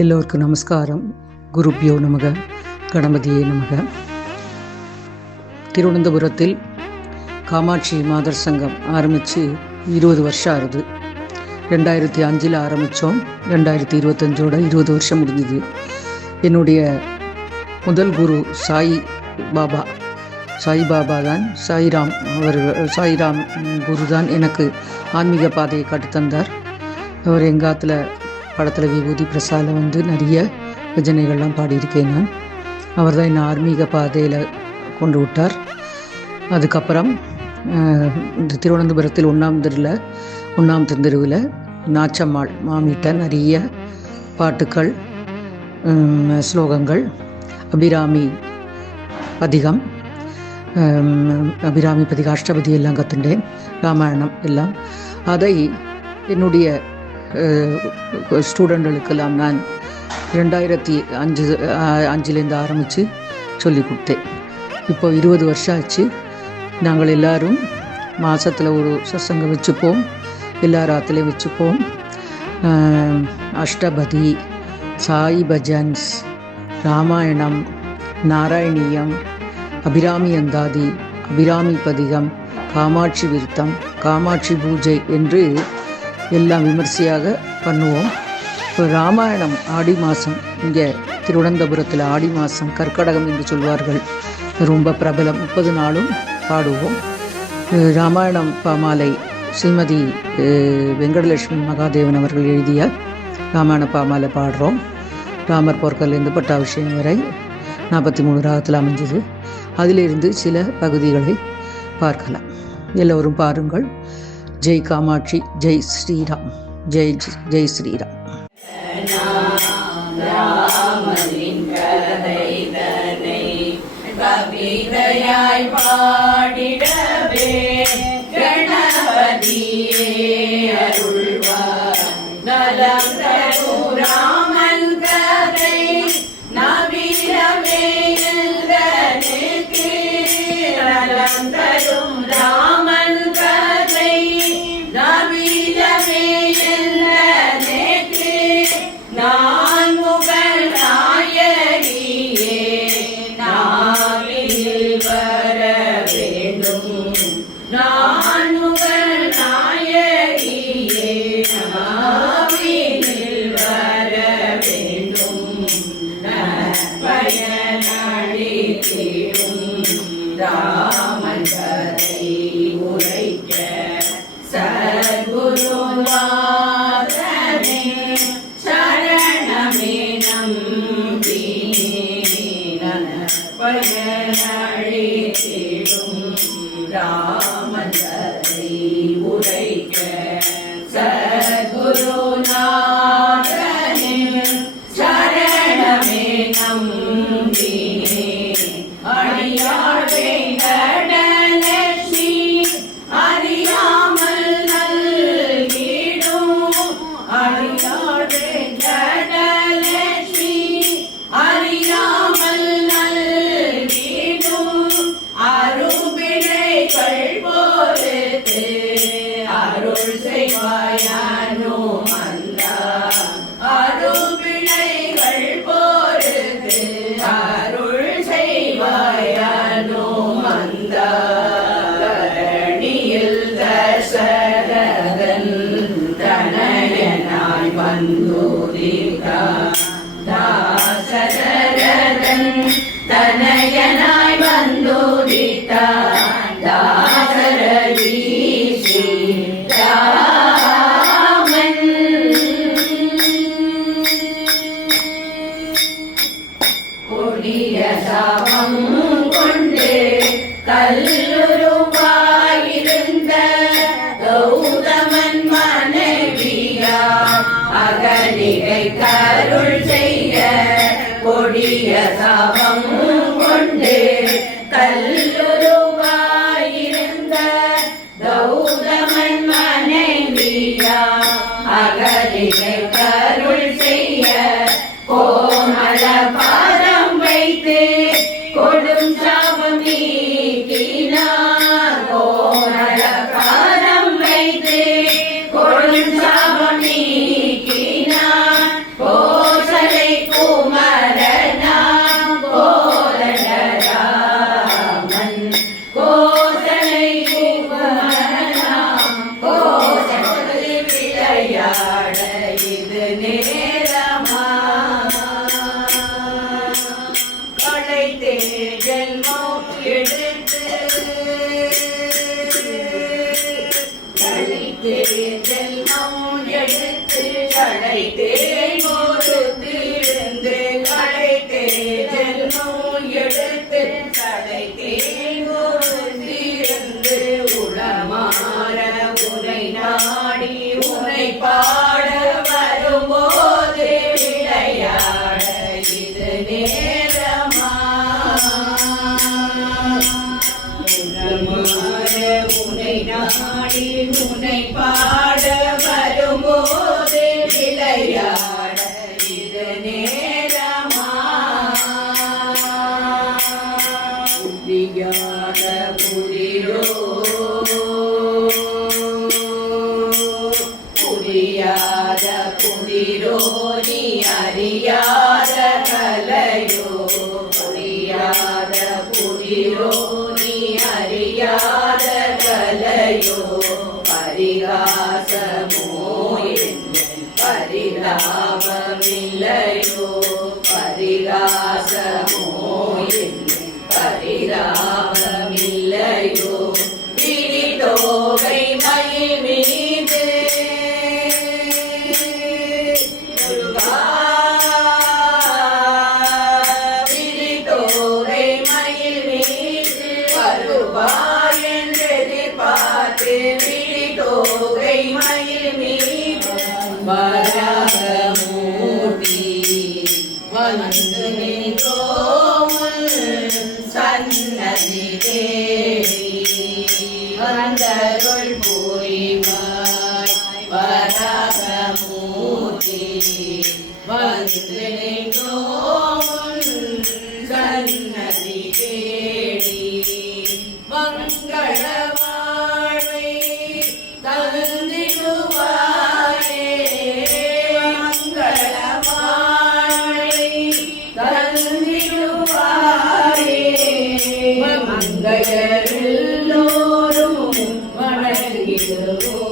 எல்லோருக்கும் நமஸ்காரம். குருப்யோ நமக, கணபதியே நமக. திருவனந்தபுரத்தில் காமாட்சி மாதர் சங்கம் ஆரம்பித்து 20 வருஷம் ஆகுது. 2005 ஆரம்பித்தோம். 2025 20 வருஷம் முடிஞ்சுது. என்னுடைய முதல் குரு சாய்பாபா தான், சாய்ராம் குரு தான் எனக்கு ஆன்மீக பாதையை கற்றுத்தந்தார். அவர் எங்காத்தில் படத்தில் விபூதி பிரசாதில் நிறைய பஜனைகள்லாம் பாடியிருக்கேன் நான். அவர் தான் என்னை ஆன்மீக பாதையில் கொண்டு விட்டார். அதுக்கப்புறம் இந்த திருவனந்தபுரத்தில் 1ஆம் தெருவில் நாச்சம்மாள் மாமிட்ட நிறைய பாட்டுக்கள், ஸ்லோகங்கள், அபிராமி பதிகம், அஷ்டபதி எல்லாம் கற்றுண்டேன். ராமாயணம் எல்லாம். அதை என்னுடைய ஸ்டூடெண்ட்களுக்கெல்லாம் நான் 2005 ஆரம்பித்து சொல்லி கொடுத்தேன். இப்போ 20 வருஷம் ஆச்சு. நாங்கள் எல்லோரும் மாதத்தில் ஒரு சத்சங்கம் வச்சுப்போம், எல்லா ராத்திலையும் வச்சுப்போம். அஷ்டபதி, சாய் பஜன்ஸ், ராமாயணம், நாராயணியம், அபிராமி அந்தாதி, அபிராமி பதிகம், காமாட்சி விருத்தம், காமாட்சி பூஜை என்று எல்லாம் விமர்சையாக பண்ணுவோம். இப்போ ராமாயணம் ஆடி மாதம், இங்கே திருவனந்தபுரத்தில் ஆடி மாதம் கர்க்கடகம் என்று சொல்வார்கள், ரொம்ப பிரபலம். 30 நாளும் பாடுவோம். ராமாயணம் பாமாலை ஸ்ரீமதி வெங்கடலட்சுமி மகாதேவன் அவர்கள் எழுதிய ராமாயண பாமாலை பாடுறோம். ராமர் போர்க்கல்லேருந்து பட்டாபிஷேகம் வரை 43 ராகத்தில் அமைஞ்சது. அதிலிருந்து சில பகுதிகளை பார்க்கலாம். எல்லோரும் பாருங்கள். ஜெய் காமாட்சி, ஜெய் ஸ்ரீராம், ஜெய் ஜெய் ஸ்ரீராம். கவிதையாய் பாடிடவே கணபதியே அருள்வார். நலம் தரும் ராமன் கதை நவீனமே என்றனுக்கு. நலம் தரும் ராமன் கதை நவீனமே என்றனுக்கு. நான் முகல் நாயகியே நாவில் வர வேண்டும். நான் முகல் நாயகியே நாவில் வர வேண்டும். பயனளித்திடும் ராமன் கதை உரைக்க சத்குருநாதனே சரணமே நம்பினேன். பயனளித்திடும் ராமன் கதை உரைக்க சத்குருநாதனே சரணமே நம்பினேன். அடியாள் வெங்கடலட்சுமி அறியாமல் நல்கிடும். அடியாள் வெங்கடலட்சுமி அறியாமல் நல்கிடும். அரும்பிழைகள் பொறுத்து அருள் செய்வாயானோ மந்தா. அரும்பிழைகள் பொறுத்து அருள் செய்வாயானோ மந்தா. தரணியில் தசரதன் தனயனாய் வந்துதித்தார். தாசரதன் தனயனாய் வந்துதித்தார். தாசரதி ஸ்ரீராமன். கொடிய சாபம் கொண்டு கல்லுருவாயிருந்த கௌதமன் மனைவியார் அகலிகை கருள் செய்ய. கொடிய சாபம் கொண்டு கல்லுருவாயிருந்த கௌதமன் மனைவியார் அகலிகை கருள் செய்ய. கோமள பாதம் வைத்து கொடும் சாபம் நீக்கினார். கோமள பாதம் வைத்து கொடும் சாபம் நீக்கினார். கோசல நீ அறியாத கலையோ புரியாத புதிரோ நீ அறியாத கலையோ பரிகாசமோ என்னும் பரிதாபமில்லையோ பரிகாசமோ என்னும் பரிதாபமில்லையோ விரிதோகை மயில் மீது விரிதோகை மயில் மீது வருவாய் என்றெதிர்பார்த்து விரிதோகை மயில் மீது வராகமூர்த்தி வந்து நின்றோம் சன்னதி தேவி வந்தருள் புரிவாய் வராகமூர்த்தி வந்து நின்றோம் சன்னதி தேவி மங்கள வாழ்வை தந்திடுவாயே மங்கள வாழ்வை தந்திடுவாயே மங்கையரெல்லோரும் வணங்கிடுவோமே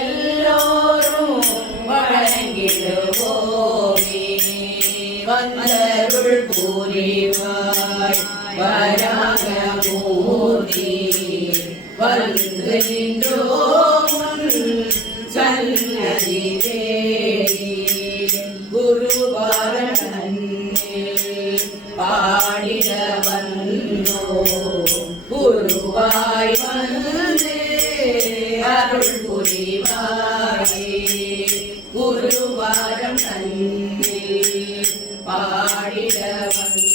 மங்கையரெல்லோரும் வணங்கிடுவோமே வந்தருள் புரிவாய் வராகமூர்த்தி வந்து நின்றோம் சன்னதி தேவி குருவாரணில் பாடிட வந்தோ குருவாய் வந்து அருள் புரிவாயே குருவாரம் தன்னில் பாடிட வந்து